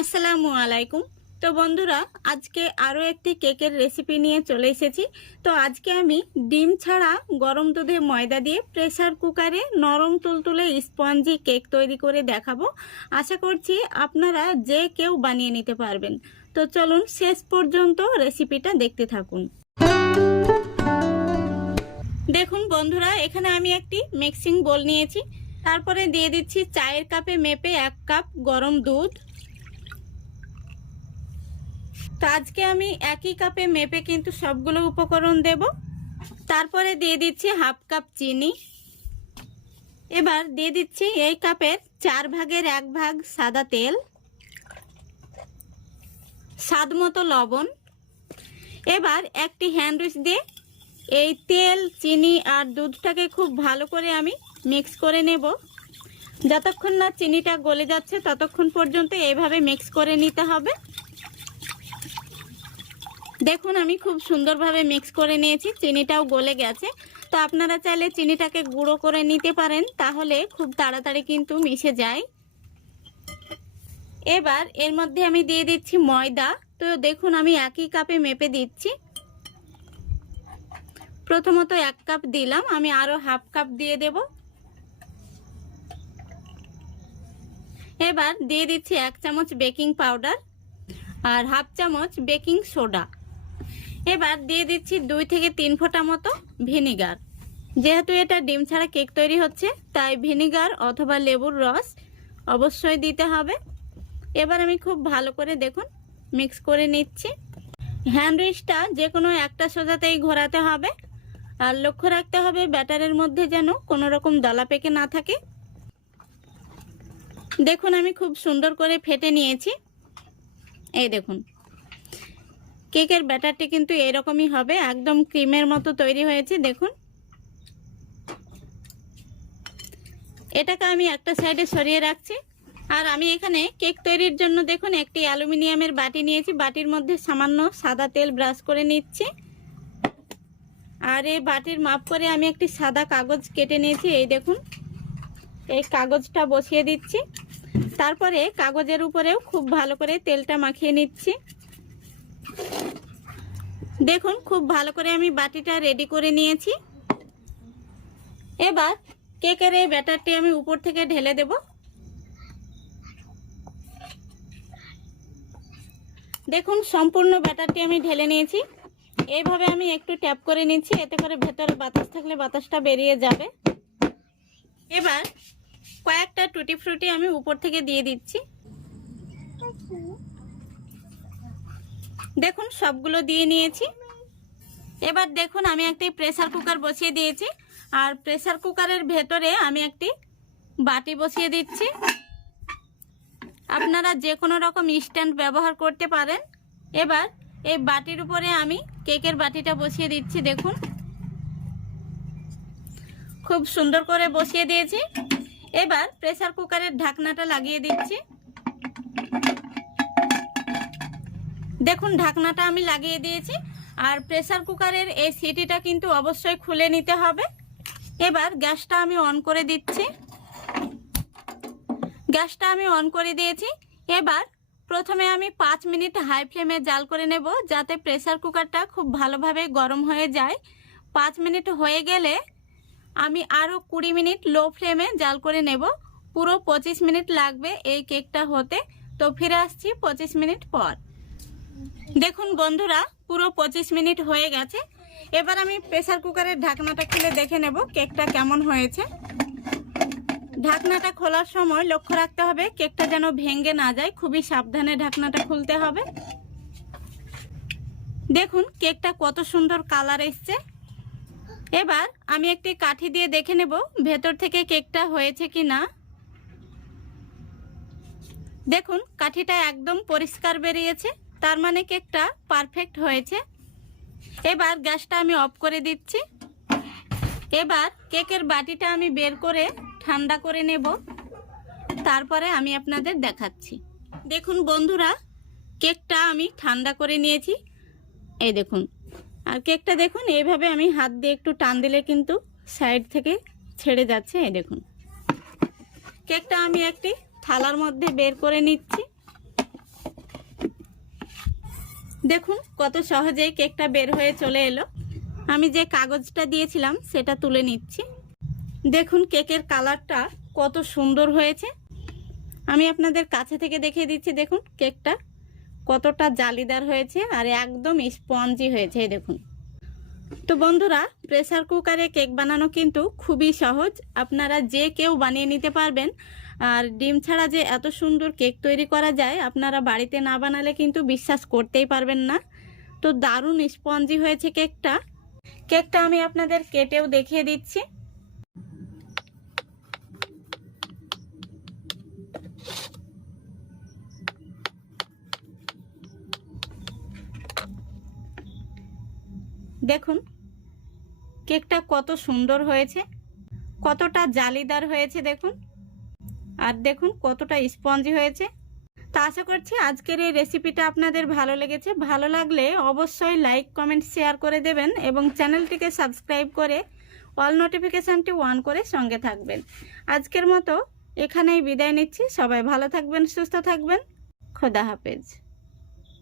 আসসালামু আলাইকুম। তো বন্ধুরা, আজকে আরও একটি কেকের রেসিপি নিয়ে চলে এসেছি। তো আজকে আমি ডিম ছাড়া গরম দুধে ময়দা দিয়ে প্রেসার কুকারে নরম তুলতুলে স্পঞ্জি কেক তৈরি করে দেখাবো। আশা করছি আপনারা যে কেউ বানিয়ে নিতে পারবেন। তো চলুন শেষ পর্যন্ত রেসিপিটা দেখতে থাকুন। দেখুন বন্ধুরা, এখানে আমি একটি মিক্সিং বোল নিয়েছি। তারপরে দিয়ে দিচ্ছি চায়ের কাপে মেপে 1 কাপ গরম দুধ। তো আজকে আমি একই কাপে মেপে কিন্তু সবগুলো উপকরণ দেব। তারপরে দিয়ে দিচ্ছি হাফ কাপ চিনি। এবার দিয়ে দিচ্ছি এই কাপের 4 ভাগের 1 ভাগ সাদা তেল, স্বাদ মতো লবণ। এবার একটি হ্যান্ড উইস্ক দিয়ে এই তেল, চিনি আর দুধটাকে খুব ভালো করে আমি মিক্স করে নেব। যতক্ষণ না চিনিটা গলে যাচ্ছে ততক্ষণ পর্যন্ত এইভাবে মিক্স করে নিতে হবে। দেখুন আমি খুব সুন্দরভাবে মিক্স করে নিয়েছি, চিনিটাও গলে গেছে। তো আপনারা চাইলে চিনিটাকে গুঁড়ো করে নিতে পারেন, তাহলে খুব তাড়াতাড়ি কিন্তু মিশে যায়। এবার এর মধ্যে আমি দিয়ে দিচ্ছি ময়দা। তো দেখুন আমি একই কাপে মেপে দিচ্ছি। প্রথমত 1 কাপ দিলাম, আমি আরো হাফ কাপ দিয়ে দেব। এবার দিয়ে দিচ্ছি 1 চামচ বেকিং পাউডার আর হাফ চামচ বেকিং সোডা। এবার দিয়ে দিচ্ছি 2 থেকে 3 ফোঁটা মতো ভিনিগার। যেহেতু এটা ডিম ছাড়া কেক তৈরি হচ্ছে, তাই ভিনিগার অথবা লেবুর রস অবশ্যই দিতে হবে। এবার আমি খুব ভালো করে দেখুন মিক্স করে নিচ্ছি। হ্যান্ড উইস্কটা যে কোনো একটা সোজাতেই ঘোরাতে হবে, আর লক্ষ্য রাখতে হবে ব্যাটারের মধ্যে যেন কোনো রকম দলা পেকে না থাকে। দেখুন আমি খুব সুন্দর করে ফেটে নিয়েছি। এই দেখুন কেকের ব্যাটারটি কিন্তু এরকমই হবে, একদম ক্রিমের মতো তৈরি হয়েছে। দেখুন এটাকে আমি একটা সাইডে সরিয়ে রাখছি। আর আমি এখানে কেক তৈরির জন্য দেখুন একটি অ্যালুমিনিয়ামের বাটি নিয়েছি। বাটির মধ্যে সামান্য সাদা তেল ব্রাশ করে নিচ্ছি। আর এই বাটির মাপ করে আমি একটি সাদা কাগজ কেটে নিয়েছি। এই দেখুন এই কাগজটা বসিয়ে দিচ্ছি। তারপরে কাগজের উপরেও খুব ভালো করে তেলটা মাখিয়ে নিচ্ছি। দেখুন খুব ভালো করে আমি বাটিটা রেডি করে নিয়েছি। এবার কেকের এই ব্যাটারটি আমি উপর থেকে ঢেলে দেব। দেখুন সম্পূর্ণ ব্যাটারটি আমি ঢেলে নিয়েছি। এইভাবে আমি একটু ট্যাপ করে নিচ্ছি, এতে করে ভেতরে বাতাস থাকলে বাতাসটা বেরিয়ে যাবে। এবার কয়েকটা টুটি ফ্রুটি আমি উপর থেকে দিয়ে দিচ্ছি। দেখুন সবগুলো দিয়ে নিয়েছি। এবার দেখুন আমি একটি প্রেসার কুকার বসিয়ে দিয়েছি, আর প্রেসার কুকারের ভেতরে আমি একটি বাটি বসিয়ে দিচ্ছি। আপনারা যে কোনো রকম স্ট্যান্ড ব্যবহার করতে পারেন। এবার এই বাটির উপরে আমি কেকের বাটিটা বসিয়ে দিচ্ছি। দেখুন খুব সুন্দর করে বসিয়ে দিয়েছি। এবার প্রেসার কুকারের ঢাকনাটা লাগিয়ে দিচ্ছি। দেখুন ঢাকনাটা আমি লাগিয়ে দিয়েছি। আর প্রেসার কুকারের এই সিটিটা কিন্তু অবশ্যই খুলে নিতে হবে। এবার গ্যাসটা আমি অন করে দিচ্ছি। গ্যাসটা আমি অন করে দিয়েছি। এবার প্রথমে আমি 5 মিনিট হাই ফ্লেমে জাল করে নেব, যাতে প্রেসার কুকারটা খুব ভালোভাবে গরম হয়ে যায়। 5 মিনিট হয়ে গেলে আমি আরও 20 মিনিট লো ফ্লেমে জাল করে নেব। পুরো 25 মিনিট লাগবে এই কেকটা হতে। তো ফিরে আসছি 25 মিনিট পর। দেখুন বন্ধুরা পুরো 25 মিনিট হয়ে গেছে। এবার আমি প্রেসার কুকারের ঢাকনাটা খুলে দেখে নেব কেকটা কেমন হয়েছে। ঢাকনাটা খোলার সময় লক্ষ্য রাখতে হবে কেকটা যেন ভেঙে না যায়, খুবই সাবধানে ঢাকনাটা খুলতে হবে। দেখুন কেকটা কত সুন্দর কালার এসছে। এবার আমি একটি কাঠি দিয়ে দেখে নেব ভেতর থেকে কেকটা হয়েছে কি না। দেখুন কাঠিটা একদম পরিষ্কার বেরিয়েছে, তার মানে কেকটা পারফেক্ট হয়েছে। এবার গ্যাসটা আমি অফ করে দিচ্ছি। এবার কেকের বাটিটা আমি বের করে ঠান্ডা করে নেব, তারপরে আমি আপনাদের দেখাচ্ছি। দেখুন বন্ধুরা কেকটা আমি ঠান্ডা করে নিয়েছি। এই দেখুন, আর কেকটা দেখুন এইভাবে আমি হাত দিয়ে একটু টান দিলে কিন্তু সাইড থেকে ছেড়ে যাচ্ছে। এই দেখুন কেকটা আমি একটি থালার মধ্যে বের করে নিচ্ছি। দেখুন কত সহজেই কেকটা বের হয়ে চলে এলো। আমি যে কাগজটা দিয়েছিলাম সেটা তুলে নিচ্ছি। দেখুন কেকের কালারটা কত সুন্দর হয়েছে। আমি আপনাদের কাছে থেকে দেখিয়ে দিচ্ছি। দেখুন কেকটা কতটা জালিদার হয়েছে আর একদম স্পঞ্জি হয়েছে। এই দেখুন। তো বন্ধুরা, প্রেসার কুকারে কেক বানানো কিন্তু খুবই সহজ, আপনারা যে কেউ বানিয়ে নিতে পারবেন। আর ডিম ছাড়া যে এত সুন্দর কেক তৈরি করা যায়, আপনারা বাড়িতে না বানালে কিন্তু বিশ্বাস করতেই পারবেন না। তো দারুণ স্পঞ্জি হয়েছে কেকটা। কেকটা আমি আপনাদের কেটেও দেখিয়ে দিচ্ছি। দেখুন কেকটা কত সুন্দর হয়েছে, কতটা জালিদার হয়েছে দেখুন, আর দেখুন কতটা স্পঞ্জি হয়েছে। তা আশা করছি আজকের এই রেসিপিটা আপনাদের ভালো লেগেছে। ভালো লাগলে অবশ্যই লাইক, কমেন্ট, শেয়ার করে দেবেন এবং চ্যানেলটিকে সাবস্ক্রাইব করে অল নোটিফিকেশানটি অন করে সঙ্গে থাকবেন। আজকের মতো এখানেই বিদায় নিচ্ছি। সবাই ভালো থাকবেন, সুস্থ থাকবেন। খোদা হাফেজ।